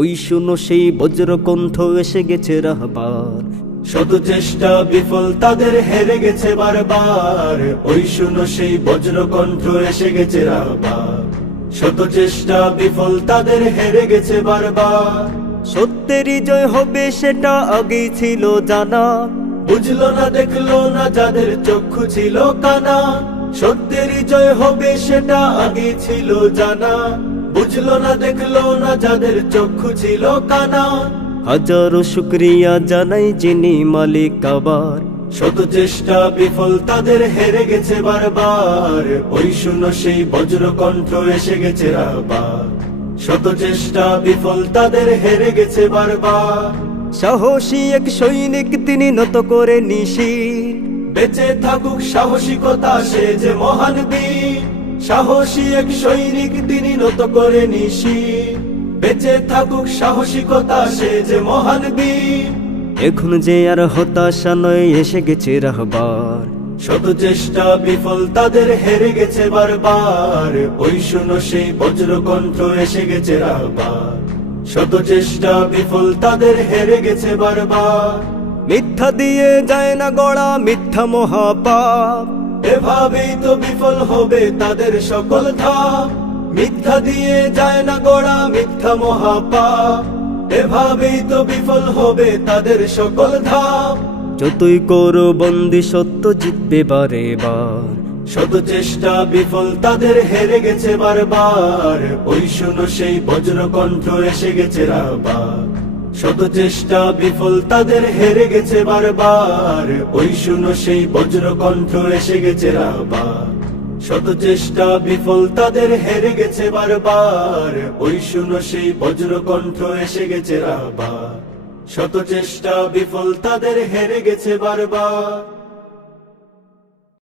ওই শুনো সেই বজ্রকণ্ঠ এসে গেছে রাহবার। শত চেষ্টা বিফল তাদের হেরে গেছে বারবার, ওই শুনো সেই বজ্রকণ্ঠ এসে গেছে রাহবার। শত চেষ্টা বিফল তাদের হেরে গেছে বারবার। সত্যেরই জয় হবে সেটা আগেই ছিল জানা, বুঝলো না দেখলো না যাদের চক্ষু ছিল কানা। সত্যেরই জয় হবে সেটা আগে ছিল জানা, বুঝলো না দেখলো না যাদের চক্ষু ছিল কানা। হাজারো শুকরিয়া জানাই যিনি মালিক আবার। শত চেষ্টা বিফল তাদের হেরে গেছে বারবার, ওই শুনো সেই বজ্রকণ্ঠ এসে গেছে রাহবার। শত চেষ্টা বিফল তাদের হেরে গেছে বারবার। সাহসী এক সৈনিক তিনি নত করে নিশির, বেঁচে থাকুক সাহসিকতা সে যে মহান বীর। সাহসী এক সৈনিক তিনি নত করে নিশির, বেঁচে থাকুক সাহসিকতা সে যে মহান বীর। এখন যে আর হতাশা নয় এসে গেছে রাহবার। শত চেষ্টা বিফল তাদের হেরে গেছে বারবার, ওই শুনো সেই বজ্রকণ্ঠ এসে গেছে রাহবার। শত চেষ্টা বিফল তাদের হেরে গেছে বারবার। মিথ্যা দিয়ে যায় না গড়া মিথ্যা মহাপাপ, এভাবেই তো বিফল হবে তাদের সকল ধাপ। মিথ্যা দিয়ে যায় না গড়া মিথ্যা মহাপাপ, এভাবেই তো বিফল হবে তাদের সকল ধাপ। যতই করো বন্দি সত্য জিতবে বারে বার। শত চেষ্টা বিফল তাদের হেরে গেছে বারবার, ওই শুনো সেই বজ্রকণ্ঠ এসে গেছে রাহবার। শত চেষ্টা বিফল তাদের হেরে গেছে বারবার, ওই শুনো সেই বজ্রকণ্ঠ এসে গেছে রাহবার। শত চেষ্টা বিফল তাদের হেরে গেছে বারবার, ওই শুনো সেই বজ্রকণ্ঠ এসে গেছে রাহবার। শত চেষ্টা বিফল তাদের হেরে গেছে বারবার।